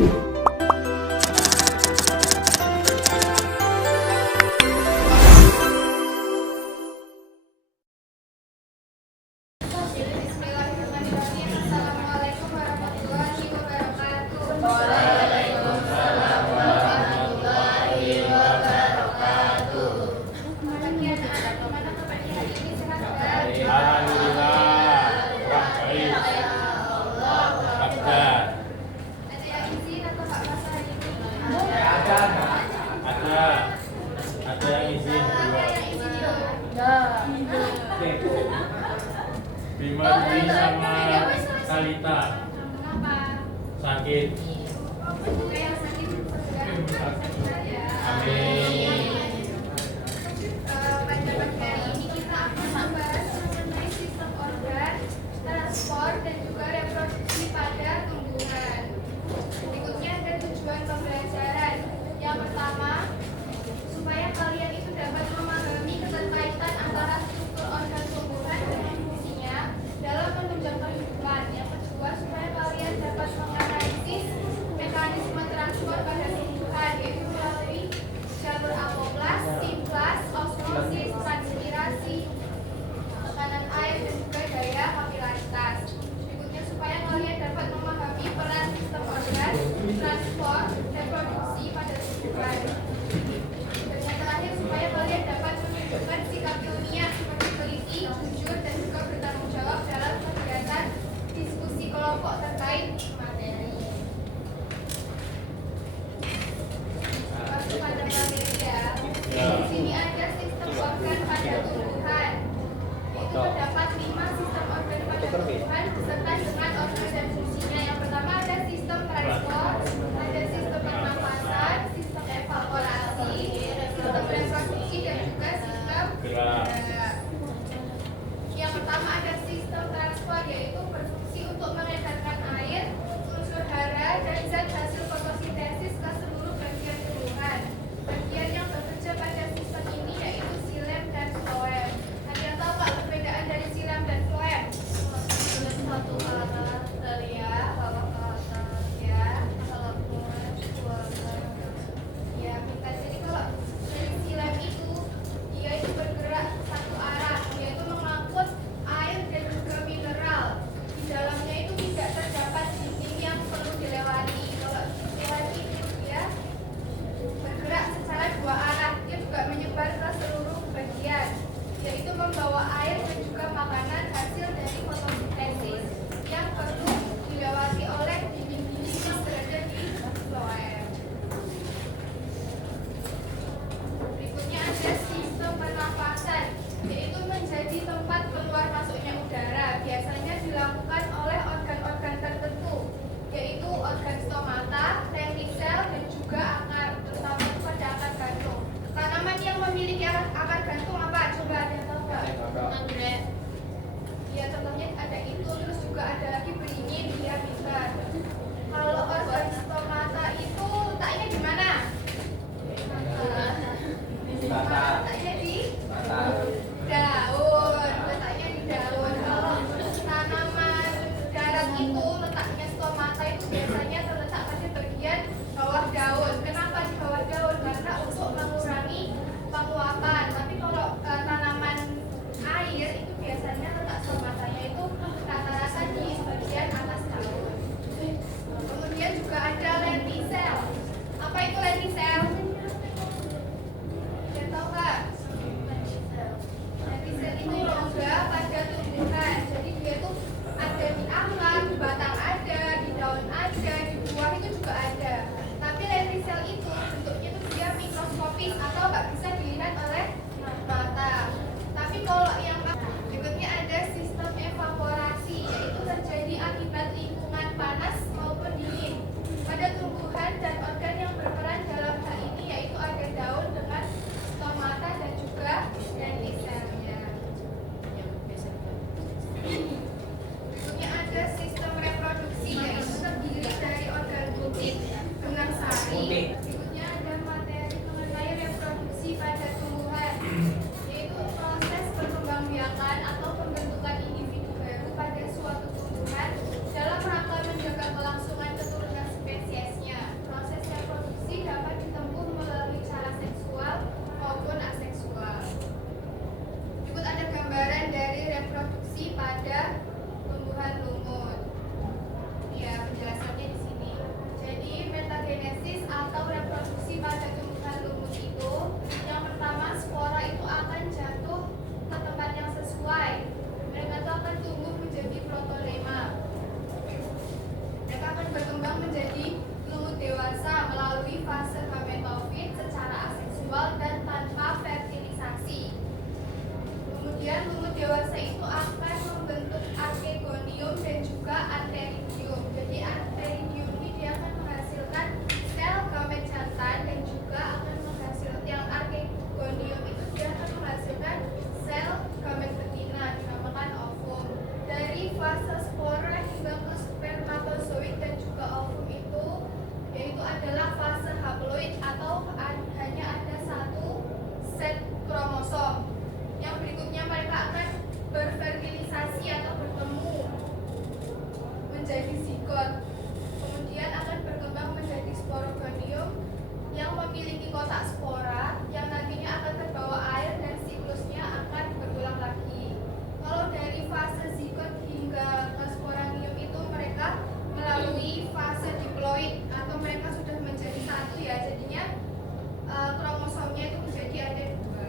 Bismillahirrahmanirrahim. Assalamualaikum warahmatullahi wabarakatuh. Waalaikumsalam warahmatullahi wabarakatuh. Pagi anak-anak, gimana kabarnya hari ini? Sehat kan? Alhamdulillah, kurang baik. Kabar. Ada yang izin atau Pak Mas hari ini? Ada yang izin Ada dua. yang izin juga? Bima Dwi sama Kalita Kenapa? sakit. Semoga yang sakit segera ya. Amin. Pada pagi hari ini kita akan membahas mengenai sistem organ, transport, dan juga reproduksi pada tumbuhan. Berikutnya ada tujuan pembelajaran. Yang pertama, supaya kalian itu dapat memahami keterkaitan antara struktur organ tumbuhan dan fungsinya dalam menunjang kehidupan. Yang kedua, supaya kalian dapat menganalisis mekanisme transport pada tumbuhan, yaitu melalui jalur apoplas, simplas, osmosis, transpirasi, tekanan air, dan juga daya kapilaritas. Berikutnya, supaya kalian dapat memahami peran sistem organ, transport, reproduksi pada tumbuhan. Dan yang terakhir, supaya kalian dapat menunjukkan sikap ilmiah seperti teliti, jujur, dan juga bertanggung jawab dalam kegiatan diskusi kelompok terkait materi. Masuk pada materi ya. Di sini ada sistem organ pada tumbuhan. Itu terdapat 5 sistem organ pada tumbuhan beserta dengan organ dan fungsinya. Yang pertama ada sistem transport, ada sistem pernapasan, sistem evaporasi, sistem reproduksi, dan juga sistem Gerak. gerak. Yang pertama ada sistem transport, yaitu berfungsi untuk mengedarkan air menjadi lumut dewasa melalui fase gametofit secara aseksual dan tanpa fertilisasi. Kemudian lumut dewasa itu akan membentuk archegonium dan juga antheridium. Jadi antheridium ini dia akan menghasilkan sel gamet jantan dan juga akan menghasilkan yang archegonium itu dia akan menghasilkan sel gamet betina dinamakan ovum. Dari fase spora hingga ke spermatozoid dan juga ovum itu yaitu adalah fase haploid atau hanya ada satu set kromosom. Yang berikutnya mereka akan berfertilisasi atau bertemu menjadi zigot. Kemudian akan berkembang menjadi sporogonium yang memiliki kotak spora yang nantinya akan terbawa air dan siklusnya akan berulang lagi. Kalau dari fase zigot hingga ke sporanium itu mereka melalui fase diploid atau mereka sudah menjadi satu ya, jadinya kromosomnya itu menjadi ada dua.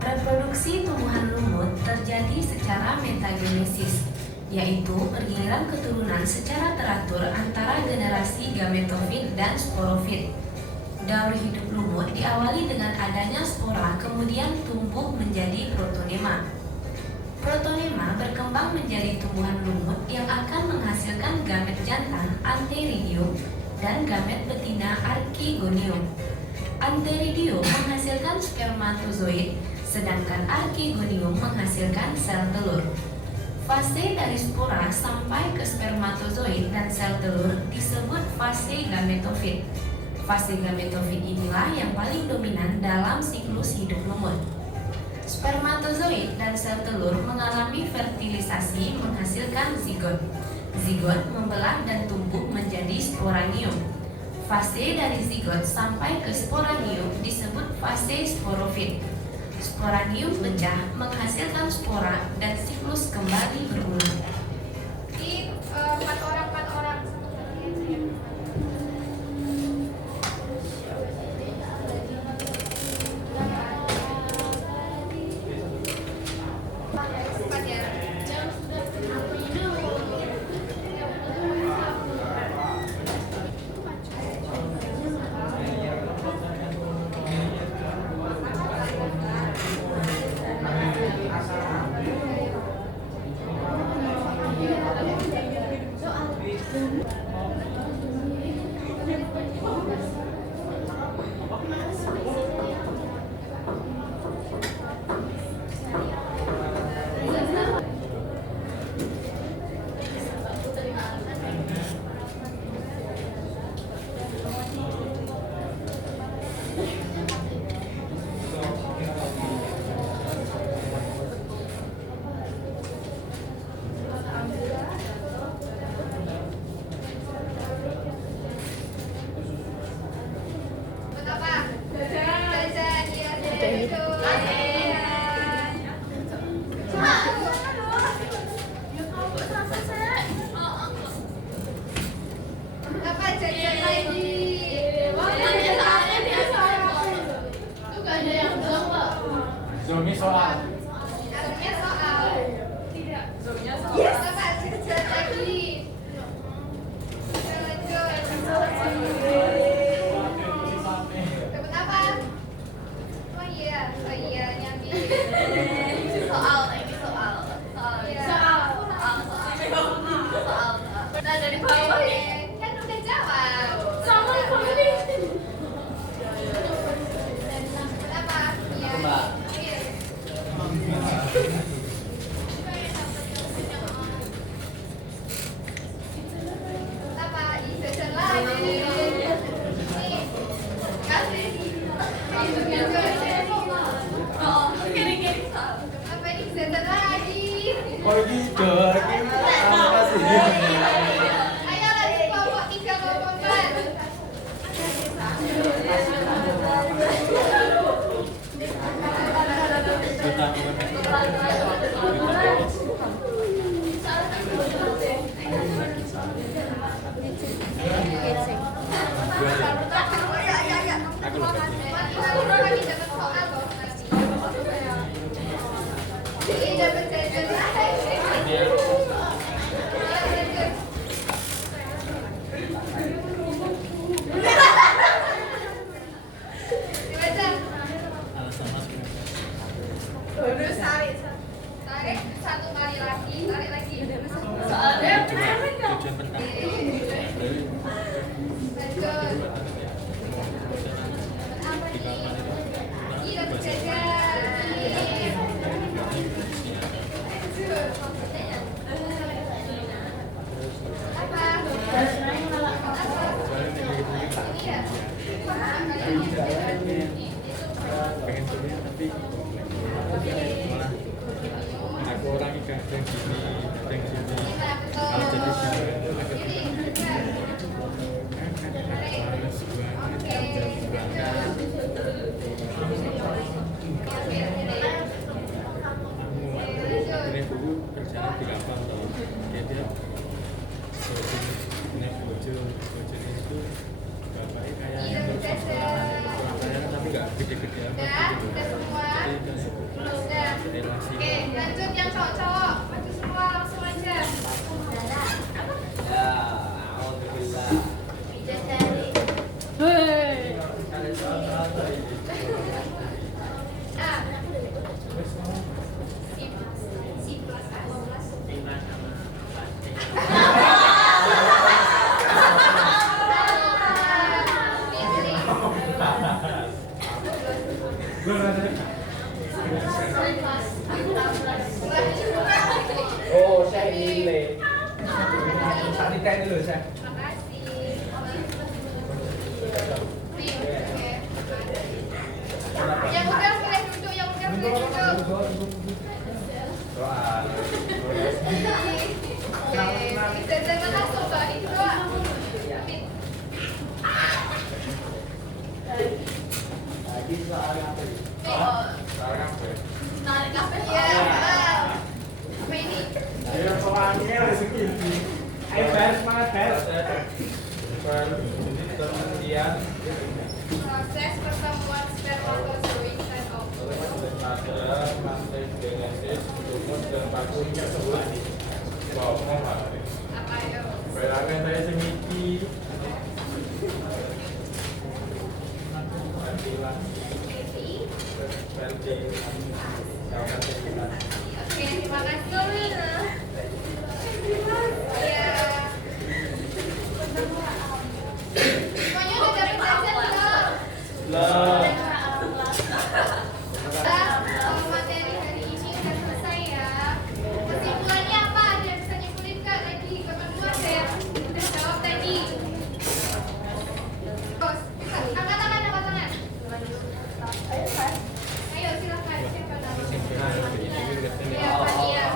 Reproduksi tumbuhan lumut terjadi secara metagenesis, yaitu pergiliran keturunan secara teratur antara generasi gametofit dan sporofit. Daur hidup lumut diawali dengan adanya spora, kemudian tumbuh menjadi protonema. Protonema berkembang menjadi tumbuhan lumut yang akan menghasilkan gamet jantan antheridium dan gamet betina archegonium. Antheridium menghasilkan spermatozoid, sedangkan archegonium menghasilkan sel telur. Fase dari spora sampai ke spermatozoid dan sel telur disebut fase gametofit. Fase gametofit inilah yang paling dominan dalam siklus hidup lumut. Spermatozoid dan sel telur mengalami fertilisasi menghasilkan zigot. Zigot membelah dan tumbuh menjadi sporanium. Fase dari zigot sampai ke sporanium disebut fase sporofit. Sporanium pecah menghasilkan spora dan siklus kembali berulang. Di empat orang Cepat ya. Zomi soal. Artinya soal. Tidak. Yes. Bapak jajan lagi. Dapat apa? Oh iya, nyambi. Soal. Nah, dari bawah nih. Kan udah jawab. Sama bawah nih. Kenapa? Iya. Mbak. Iya. Kenapa? Ih, jajan lagi. Nih. Kasih. Oh, kiri-kiri. Apa ini jajan lagi? Kok gitu? Terima kasih. Ayo lagi kelompok 3 kelompok 4. Aku lupa. Lagi dapat soal loh nanti. Jadi dapat jajan lagi. Ini ya. Jajan. Tika dulu saya. Makasih. Nih, oke. Yang udah boleh duduk, yang udah boleh duduk. Soal. Oke, jangan langsung Mbak, itu doang. Lagi soal apa? Soal apa? Narik kafe. Ya, apa ini? Ayo soalnya rezeki. Ayo Ber, semangat Ber. Kemudian Proses pertemuan spermatozoid dan ovum. pada mantegenesis tumbuh dan vakum tersebut bohong Apa yo? Berangkat saya semiti Oke, terima kasih. Ya. Semuanya udah dapat jajan belum? Materi hari ini udah selesai ya. Kesimpulannya apa? Ada yang bisa nyimpulin nggak tadi? Ketemuan saya udah jawab tadi. Terus, angkat tangan, angkat tangan. Ayo silakan, siapa namanya? Ya, Fania.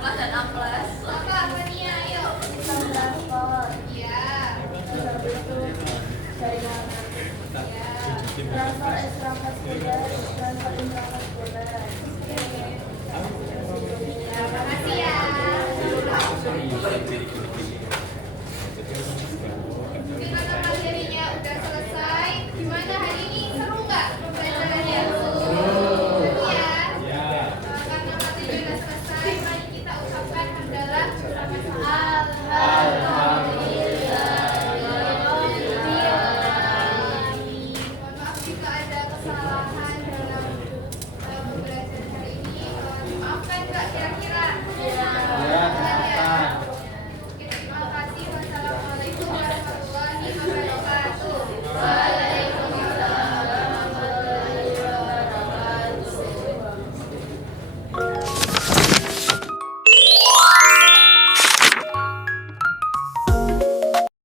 Plus dan A plus. Apa, Fania? Ayo. Iya. Iya.